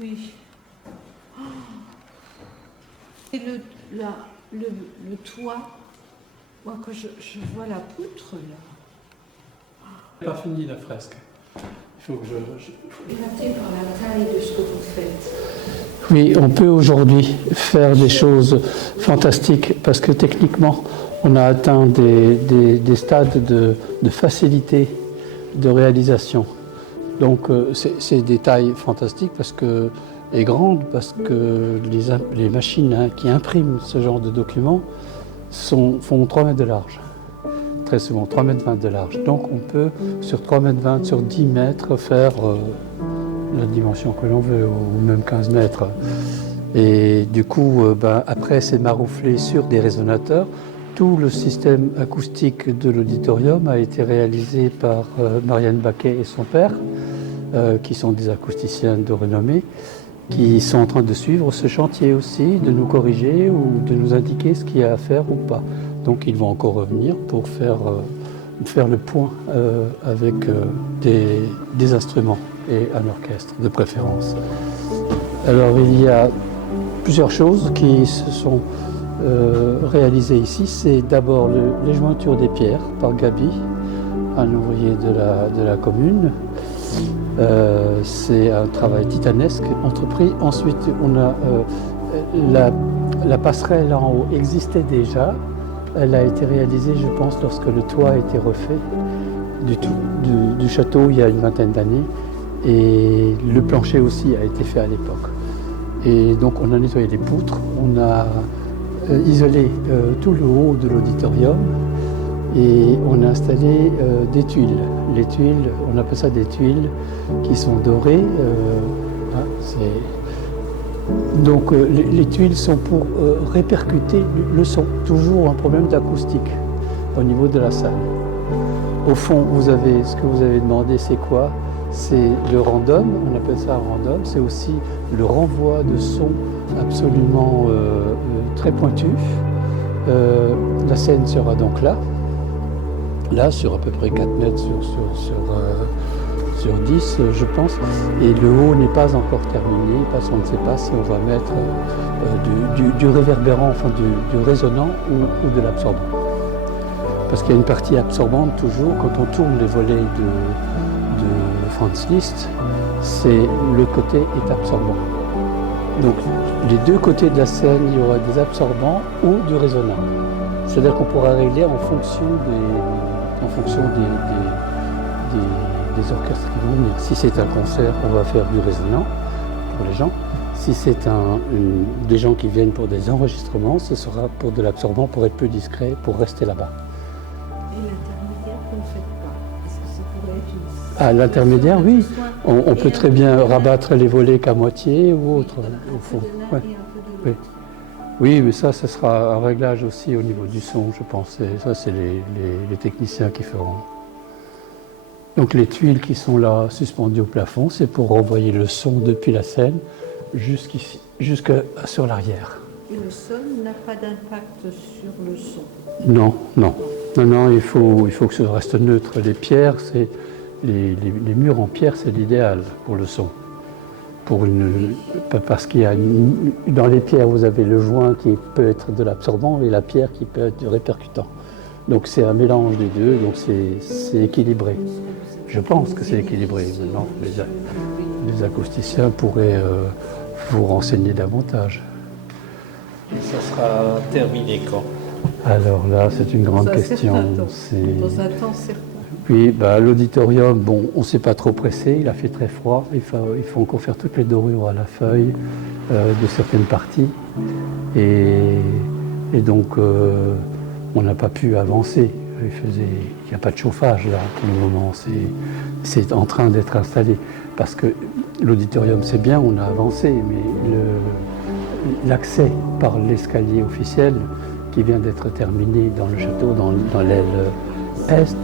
Oui. Oh. Et le toit, moi que je vois la poutre là. Je n'ai pas fini la fresque. Il faut que Épaté par la taille de ce que vous faites. Oui, on peut aujourd'hui faire des choses fantastiques parce que techniquement, on a atteint des stades de facilité de réalisation. Donc c'est des tailles fantastiques parce que, et grandes parce que les machines qui impriment ce genre de documents font 3 mètres de large. Très souvent, 3,20 mètres de large. Donc on peut, sur 3,20 mètres, sur 10 mètres, faire la dimension que l'on veut, ou même 15 mètres. Et du coup, après, c'est marouflé sur des résonateurs. Tout le système acoustique de l'auditorium a été réalisé par Marianne Baquet et son père, qui sont des acousticiens de renommée, qui sont en train de suivre ce chantier aussi, de nous corriger ou de nous indiquer ce qu'il y a à faire ou pas. Donc ils vont encore revenir pour faire le point avec des instruments et un orchestre de préférence. Alors il y a plusieurs choses qui se sont réalisées ici. C'est d'abord les jointures des pierres par Gabi, un ouvrier de la commune. C'est un travail titanesque entrepris. Ensuite, on a la passerelle en haut existait déjà. Elle a été réalisée, je pense, lorsque le toit a été refait du château il y a une vingtaine d'années. Et le plancher aussi a été fait à l'époque. Et donc on a nettoyé les poutres, on a isolé tout le haut de l'auditorium et on a installé des tuiles. Les tuiles, on appelle ça des tuiles qui sont dorées. Donc les tuiles sont pour répercuter le son. Toujours un problème d'acoustique au niveau de la salle. Au fond, ce que vous avez demandé, c'est quoi? C'est le random, on appelle ça un random. C'est aussi le renvoi de son absolument très pointu. La scène sera donc là sur à peu près 4 mètres sur 10, je pense. Et le haut n'est pas encore terminé, parce qu'on ne sait pas si on va mettre du réverbérant, enfin du résonnant ou de l'absorbant. Parce qu'il y a une partie absorbante toujours, quand on tourne les volets de Franz Liszt, le côté est absorbant. Donc les deux côtés de la scène, il y aura des absorbants ou du résonnant. C'est-à-dire qu'on pourra régler en fonction des orchestres qui vont venir. Si c'est un concert, on va faire du résonnant pour les gens. Si c'est des gens qui viennent pour des enregistrements, ce sera pour de l'absorbant pour être plus discret, pour rester là-bas. Et l'intermédiaire, vous ne faites pas? Est-ce que ça pourrait être une... Ah, l'intermédiaire, oui. On peut très bien rabattre les volets qu'à moitié ou autre, au fond. Ouais. Oui. Oui, mais ça sera un réglage aussi au niveau du son, je pense. Et ça, c'est les techniciens qui feront. Donc les tuiles qui sont là, suspendues au plafond, c'est pour renvoyer le son depuis la scène jusqu'ici, jusque sur l'arrière. Et le sol n'a pas d'impact sur le son? Non, il faut que ça reste neutre. Les pierres, les murs en pierre, c'est l'idéal pour le son. Parce qu'il y a dans les pierres, vous avez le joint qui peut être de l'absorbant et la pierre qui peut être du répercutant. Donc c'est un mélange des deux, donc c'est équilibré. Je pense que c'est équilibré. Maintenant, les acousticiens pourraient vous renseigner davantage. Et ça sera terminé quand? Alors là, c'est une grande question. Dans un temps certain. Oui, l'auditorium, on ne s'est pas trop pressé, il a fait très froid. Il faut encore faire toutes les dorures à la feuille de certaines parties. Et donc, on n'a pas pu avancer. Il n'y a pas de chauffage là pour le moment. C'est en train d'être installé. Parce que l'auditorium, c'est bien, on a avancé, mais l'accès par l'escalier officiel qui vient d'être terminé dans le château, dans l'aile est,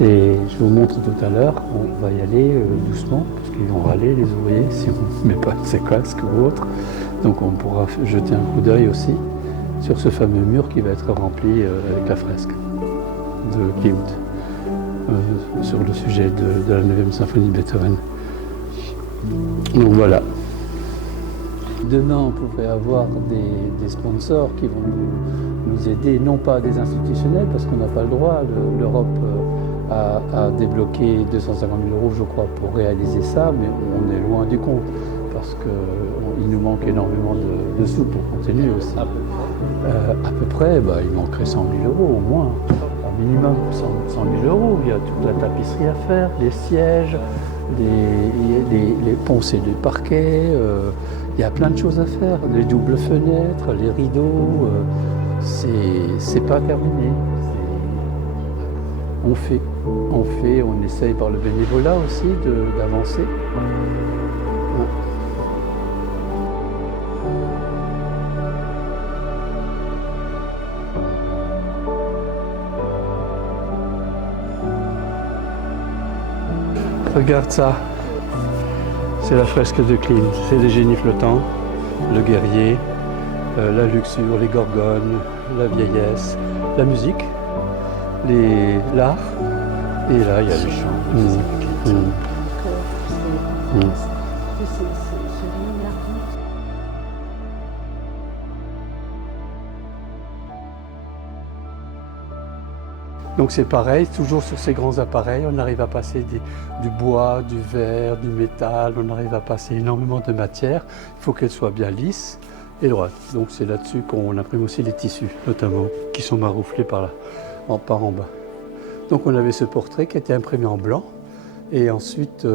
je vous montre tout à l'heure, on va y aller doucement, parce qu'ils vont râler les ouvriers si on ne met pas ces casques ou autre. Donc on pourra jeter un coup d'œil aussi sur ce fameux mur qui va être rempli avec la fresque de Klimt sur le sujet de la 9e symphonie de Beethoven. Donc voilà. demain on pouvait avoir des sponsors qui vont nous aider, non pas des institutionnels, parce qu'on n'a pas le droit, l'Europe a débloqué 250 000 € je crois pour réaliser ça, mais on est loin du compte, parce qu'il nous manque énormément de sous pour continuer aussi. À peu près, il manquerait 100 000 € au moins, un minimum 100 000 €. Il y a toute la tapisserie à faire, les sièges, les poncer les parquets, il y a plein de choses à faire, les doubles fenêtres, les rideaux, c'est pas terminé. On fait, on essaye par le bénévolat aussi d'avancer. Regarde ça, c'est la fresque de Klimt, c'est les génies flottants, le guerrier, la luxure, les gorgones, la vieillesse, la musique, l'art, et là il y a les chants. C'est vraiment la honte. Donc c'est pareil, toujours sur ces grands appareils, on arrive à passer du bois, du verre, du métal, on arrive à passer énormément de matière. Il faut qu'elle soit bien lisse et droite. Donc c'est là-dessus qu'on imprime aussi les tissus, notamment, qui sont marouflés par en bas. Donc on avait ce portrait qui était imprimé en blanc. Et ensuite,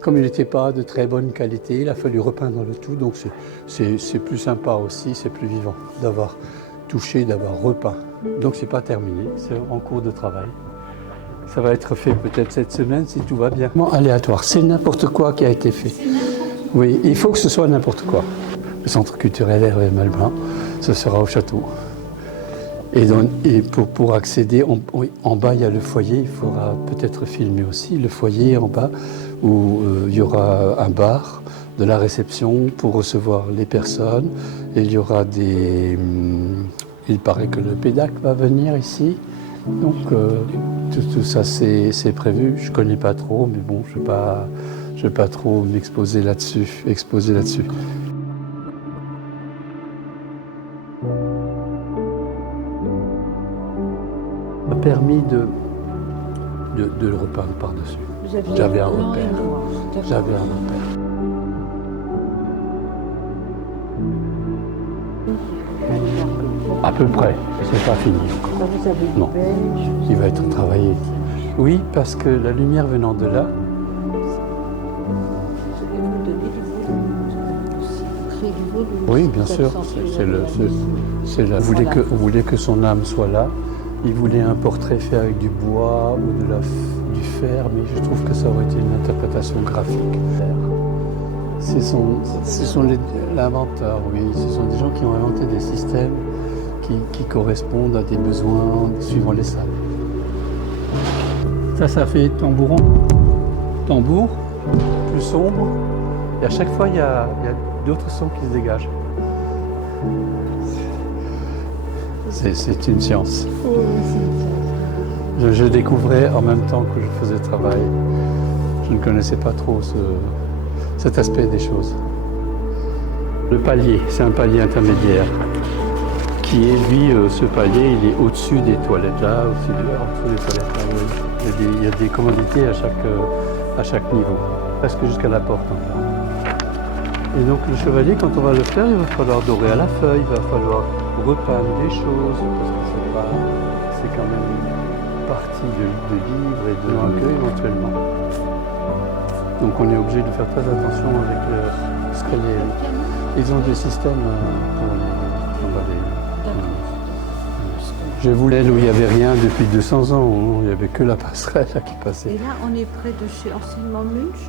comme il n'était pas de très bonne qualité, il a fallu repeindre le tout. Donc c'est plus sympa aussi, c'est plus vivant d'avoir touché, d'avoir repeint. Donc c'est pas terminé, c'est en cours de travail. Ça va être fait peut-être cette semaine si tout va bien. Aléatoire, c'est n'importe quoi qui a été fait. Oui, il faut que ce soit n'importe quoi. Le centre culturel Hervé Malbranc, ce sera au château. Et pour accéder, en bas il y a le foyer, il faudra peut-être filmer aussi le foyer en bas où il y aura un bar, de la réception pour recevoir les personnes. Et il y aura il paraît que le PEDAC va venir ici. Donc tout ça c'est prévu. Je ne connais pas trop, mais bon, je ne vais pas trop m'exposer là-dessus. Ça m'a permis de le repeindre par-dessus. J'avais un repère. À peu près, c'est pas fini encore. Vous avez Non, il va être travaillé. Oui, parce que la lumière venant de là, oui, bien sûr, on voulait que son âme soit là. Il voulait un portrait fait avec du bois ou du fer, mais je trouve que ça aurait été une interprétation graphique. Ce sont l'inventeur, oui. Ce sont des gens qui ont inventé des systèmes qui correspondent à des besoins suivant les salles. Ça fait tambouron. Tambour, plus sombre. Et à chaque fois, il y a d'autres sons qui se dégagent. C'est une science. Je découvrais en même temps que je faisais le travail. Je ne connaissais pas trop cet aspect des choses. Le palier, c'est un palier intermédiaire qui est, lui, ce palier, il est au-dessus des toilettes là, en dessous des toilettes là, oui. Il y a des commandités à chaque niveau, presque jusqu'à la porte. Et donc le chevalier, quand on va le faire, il va falloir dorer à la feuille, il va falloir repeindre des choses, parce que c'est quand même une partie de livres et de recueil éventuellement. Donc on est obligé de faire très attention avec ce qu'elle est. Ils ont des systèmes pour les. Je voulais où il n'y avait rien depuis 200 ans, il n'y avait que la passerelle qui passait. Et là, on est près de chez Enseignement Munch.